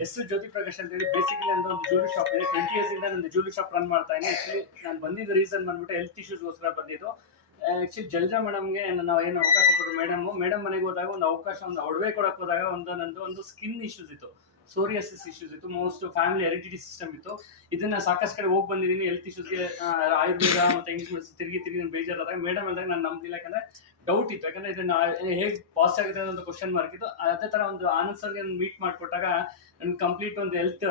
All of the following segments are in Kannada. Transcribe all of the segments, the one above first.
ಹೆಸರು ಜ್ಯೋತಿ ಪ್ರಕಾಶ್ ಅಂತ ಹೇಳಿ. ಬೇಸಿಕಲಿ ನಂದು ಒಂದು ಜ್ಯೂವೆಲರಿ ಶಾಪ್ ಇದೆ. 20 ಇಯರ್ಸ್ ಇಂದ ನಂದು ಜ್ಯೂವೆಲರಿ ಶಾಪ್ ರನ್ ಮಾಡ್ತಾ ಇದ್ದೀನಿ. ಆಕ್ಚುಲಿ ನಾನು ಬಂದಿದ್ದ ರೀಸನ್ ಬಂದ್ಬಿಟ್ಟು ಹೆಲ್ತ್ ಇಶ್ಯೂಸ್ಗೋಸ್ಕರ ಬಂದಿದ್ದು. ಆಕ್ಚುಲಿ ಜಲ್ಜಾ ಮೇಡಮ್ಗೆ ನಾವು ಏನು ಅವಕಾಶ ಕೊಟ್ಟರು, ಮೇಡಮ್ ಮನೆಗೆ ಹೋದಾಗ ಒಂದು ಅವಕಾಶ, ಒಂದು ಒಡವೆ ಕೊಡಕ್ಕೆ ಹೋದಾಗ ನಂದು ಒಂದು ಸ್ಕಿನ್ ಇಶ್ಯೂಸ್ ಇತ್ತು, ಸೋರಿಯಾಸಿಸ್ ಇಶ್ಯೂಸ್ ಇತ್ತು, ಮೋಸ್ಟ್ ಫ್ಯಾಮಿಲಿ ಹೆರಿಡಿಟಿ ಸಿಸ್ಟಮ್ ಇತ್ತು. ಇದನ್ನ ಸಾಕಷ್ಟು ಕಡೆ ಹೋಗಿ ಬಂದಿದ್ದೀನಿ. ಹೆಲ್ತ್ ಇಶ್ಯೂಸ್ಗೆ ಆಯುರ್ವೇದ ಮತ್ತೆ ಇಂಗ್ಲಿಷ್ ಮೆಡಿಸಿನ್ ತಿರುಗಿ ಬೇಜಾರಾದಾಗ ಮೇಡಮ್ ಹೇಳಿದಾಗ ನಾನು ನಂಬಿಲ್ಲ. ಯಾಕಂದ್ರೆ ಡೌಟ್ ಇತ್ತು, ಯಾಕಂದ್ರೆ ಇದನ್ನ ಹೇಗೆ ಪಾಸ್ ಆಗುತ್ತೆ ಅನ್ನೋ ಒಂದು ಕ್ವಶನ್ ಮಾರ್ಕ್ ಇತ್ತು. ಅದೇ ತರ ಒಂದು ಆನಂದ್ ಸರ್ಗೆ ಮೀಟ್ ಮಾಡಿಕೊಟ್ಟಾಗ ನನ್ಗೆ ಕಂಪ್ಲೀಟ್ ಒಂದು ಹೆಲ್ತ್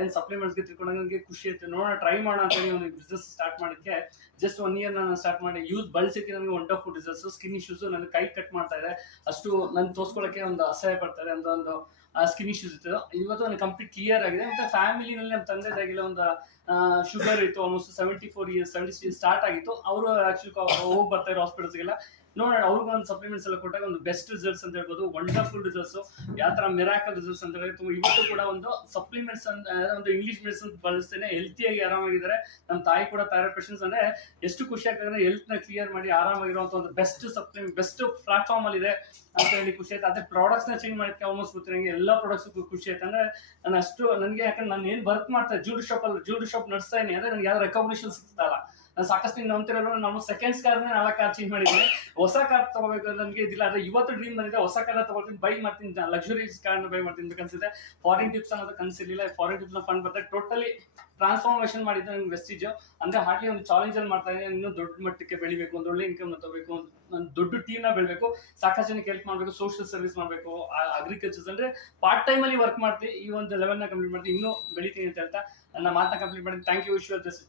ಏನು ಸಪ್ಲಿಮೆಂಟ್ಸ್ಗೆ ತಿಳ್ಕೊಂಡಾಗ ನನಗೆ ಖುಷಿ ಇತ್ತು. ನೋಡೋಣ, ಟ್ರೈ ಮಾಡೋಣ ಅಂತ ಹೇಳಿ ಒಂದು ಬಿಸ್ನೆಸ್ ಸ್ಟಾರ್ಟ್ ಮಾಡೋಕ್ಕೆ ಜಸ್ಟ್ 1 ಇಯರ್ ನಾನು ಸ್ಟಾರ್ಟ್ ಮಾಡಿ ಬಳಸಿಕ್ಕೆ ನನಗೆ ವಂಡರ್ಫುಲ್ ರಿಸಲ್ಟ್ಸ್. ಸ್ಕಿನ್ ಇಶ್ಯೂಸ್ ನನ್ನ ಕೈ ಕಟ್ ಮಾಡ್ತಾ ಇದೆ, ಅಷ್ಟು ನಾನು ತೋರಿಸ್ಕೊಳ್ಳೋಕ್ಕೆ ಒಂದು ಅಸಹ್ಯ ಪಡ್ತಾರೆ ಅಂತ ಒಂದು ಸ್ಕಿನ್ ಇಶ್ಯೂಸ್ ಇತ್ತು. ಇವತ್ತು ನನಗೆ ಕಂಪ್ಲೀಟ್ ಕ್ಲಿಯರ್ ಆಗಿದೆ. ಮತ್ತೆ ಫ್ಯಾಮಿಲಿನಲ್ಲಿ ನಮ್ಮ ತಂದೆದಾಗಿಲ್ಲ ಒಂದು ಶುಗರ್ ಇತ್ತು, ಆಲ್ಮೋಸ್ಟ್ 74 ಇಯರ್ಸ್ 70 ಸ್ಟಾರ್ಟ್ ಆಗಿತ್ತು. ಅವರು ಆಕ್ಚುಲಿ ಹೋಗಿ ಬರ್ತಾರೆ ಹಾಸ್ಪಿಟಲ್ಸ್ಗೆಲ್ಲ. ನೋಡೋಣ, ಅವ್ರಿಗೂ ಒಂದು ಸಪ್ಲಿಮೆಂಟ್ಸ್ ಎಲ್ಲ ಕೊಟ್ಟಾಗ ಒಂದು ಬೆಸ್ಟ್ ರಿಸಲ್ಟ್ಸ್ ಅಂತ ಹೇಳ್ಬೋದು, ವಂಡರ್ಫುಲ್ ರಿಸಲ್ಟ್ಸ್, ಯಾವ ತರ ಮಿರಾಕಲ್ ರಿಸಲ್ಟ್ಸ್ ಅಂತ ಹೇಳಿ. ಇವತ್ತು ಕೂಡ ಒಂದು ಸಪ್ಲಿಮೆಂಟ್ಸ್ ಅಂತ ಒಂದು ಇಂಗ್ಲಿಷ್ ಮೆಡಿಸಿನ್ ಬಳಸ್ತೇನೆ, ಹೆಲ್ತಿಯಾಗಿ ಆರಾಮಾಗಿದ್ದಾರೆ. ನಮ್ಮ ತಾಯಿ ಕೂಡ ಥೈರಾಯ್ಡ್ ಪೇಷಂಟ್ಸ್. ಅಂದ್ರೆ ಎಷ್ಟು ಖುಷಿ ಆಗ್ತದೆ, ಹೆಲ್ತ್ ನ ಕ್ಲಿಯರ್ ಮಾಡಿ ಆರಾಮಾಗಿರುವಂತ ಒಂದು ಬೆಸ್ಟ್ ಸಪ್ಲಿಮೆಂಟ್, ಬೆಸ್ಟ್ ಪ್ಲಾಟ್ಫಾರ್ಮ್ ಅಲ್ಲಿ ಇದೆ ಅಂತ ಹೇಳಿ ಖುಷಿ ಆಯ್ತು. ಅದೇ ಪ್ರಾಡಕ್ಟ್ಸ್ ನ ಚೇಂಜ್ ಮಾಡೋಕ್ಕೆ ಆಲ್ಮೋಸ್ಟ್ ಗೊತ್ತಿರಂಗೆ ಎಲ್ಲ ಪ್ರಾಡಕ್ಟ್ಸ್ ಖುಷಿ ಆಯ್ತು. ಅಂದ್ರೆ ನಾನು ಅಷ್ಟು ನನಗೆ, ಯಾಕಂದ್ರೆ ನಾನು ಏನು ವರ್ಕ್ ಮಾಡ್ತಾ ಜ್ಯೂವೆಲರಿ ಶಾಪ್ ನಡೆಸ್ತಾ ಇದೀನಿ ಅಂದ್ರೆ ನನಗೆ ಯಾವ್ದು ರೆಕಗ್ನಿಷನ್ ಸಿಗ್ತಲ್ಲ. ನಾನು ಸಾಕಷ್ಟು ನೀವು ನಂಬ್ತಿರೋದು, ನಮ್ಮ ಸೆಕೆಂಡ್ಸ್ ಕಾರ್ನೇ 4 ಕಾರ್ ಚೇಂಜ್ ಮಾಡಿದ್ದೀನಿ. ಹೊಸ ಕಾರ್ ತಗೋಬೇಕು ನನಗೆ ಇದಿಲ್ಲ. ಆದ್ರೆ ಇವತ್ತು ಡ್ರೀಮ್ ಬಂದಿದೆ, ಹೊಸ ಕಾರ್ ತಗೊಳ್ತೀನಿ, ಬೈ ಮಾಡ್ತೀನಿ, ಲಕ್ಸುರಿ ಕಾರ್ನ ಬೈ ಮಾಡ್ತೀನಿ ಅಂತ ಕನ್ಸಿದೆ. ಫಾರಿನ್ ಟಿಪ್ಸ್ ಅನ್ನೋದು ಕನ್ಸಿರ್ಲಿಲ್ಲ. ಫಾರಿನ್ ಟಿಪ್ಸ್ ನ ಫಂಡ್ ಬರ್ತದೆ, ಟೋಟಲಿ ಟ್ರಾನ್ಸ್ಫಾರ್ಮೇಶನ್ ಮಾಡಿದ್ದು ನಂಗೆ ವೆಸ್ಟಿಜ್. ಅಂದ್ರೆ ಹಾರ್ಡ್ಲಿ ಒಂದು ಚಾಲೆಂಜ್ ಅಲ್ಲಿ ಮಾಡ್ತಾ ಇದ್ದೀನಿ. ಇನ್ನೂ ದೊಡ್ಡ ಮಟ್ಟಕ್ಕೆ ಬೆಳಿಬೇಕು, ಒಂದು ಒಳ್ಳೆ ಇನ್ಕಮ್ ತಗೋಬೇಕು, ಒಂದು ದೊಡ್ಡ ಟೀಮ್ ನ ಬೆಳಬೇಕು, ಸಾಕಷ್ಟು ಜನಕ್ಕೆ ಹೆಲ್ಪ್ ಮಾಡಬೇಕು, ಸೋಷಿಯಲ್ ಸರ್ವಿಸ್ ಮಾಡಬೇಕು, ಅಗ್ರಿಕಲ್ಚರ್ಸ್ ಅಂದ್ರೆ ಪಾರ್ಟ್ ಟೈಮ್ ಅಲ್ಲಿ ವರ್ಕ್ ಮಾಡ್ತೀನಿ. ಈ ಒಂದು ಲೆವೆಲ್ ನ ಕಂಪ್ಲೀಟ್ ಮಾಡ್ತೀನಿ, ಇನ್ನೂ ಬೆಳಿತೀನಿ ಅಂತ ಹೇಳ್ತಾ ನನ್ನ ಮಾತನ್ನ ಕಂಪ್ಲೀಟ್ ಮಾಡಿ ಥ್ಯಾಂಕ್ ಯು. ವಿಶ್ವಲ್ ಜಸ್ಟ್